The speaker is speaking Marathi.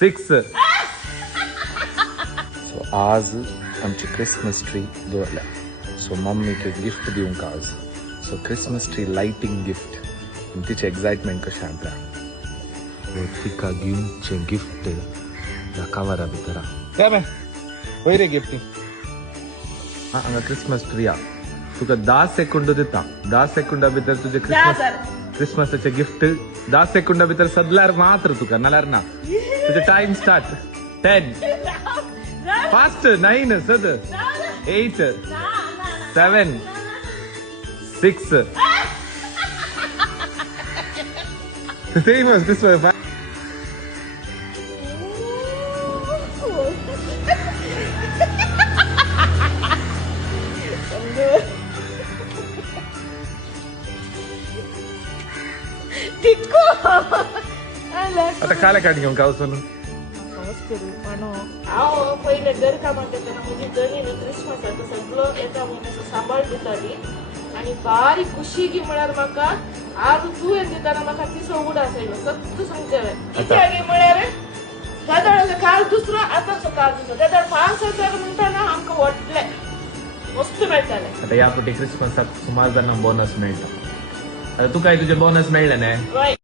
6. सो आज आमची क्रिसमस ट्री दवरल्या. सो मम्मीक एक गिफ्ट दिवंक आज. So Christmas tree lighting gift तिचे एक्साइटमेंट कशें आपल्या तिका घेवनचें गिफ्ट ह्या कवरा भितर काय बाय वय रे गिफ्ट हांगा क्रिसमस ट्री तुका 10 सेकंड दिता. 10 सेकंडा भितर तुझे क्रिसमसाचे गिफ्ट 10 सेकंडा भितर सदल्यार मात्र तुका नाल्यार ना. तुझे टाइम स्टार्ट. 10 फास्ट 9 सद 8 7 6 same as this one. आता काला काढ घेऊन कावस म्हणून पहिले घर कामात येताना म्हणजे जणी क्रिसमसाचं सगळं एका महिन्याचं सांभाळ दिताली आणि बारीक खुशी की म्हळ्यार म्हाका आज तू येत दिताना म्हाका तिसरो उड आसलो सत्त सांगते किती आगे म्हळ्यार दादा काल दुसरो आतांचो काल दुसरो दादा 5,000 म्हणटाना आमकां वाटले मस्त मेळटाले. आता या फावटी क्रिसमसाक सुमार जाणांक बोनस मेळटा. आता तुका तुझे बोनस मेळ्ळे न्हय.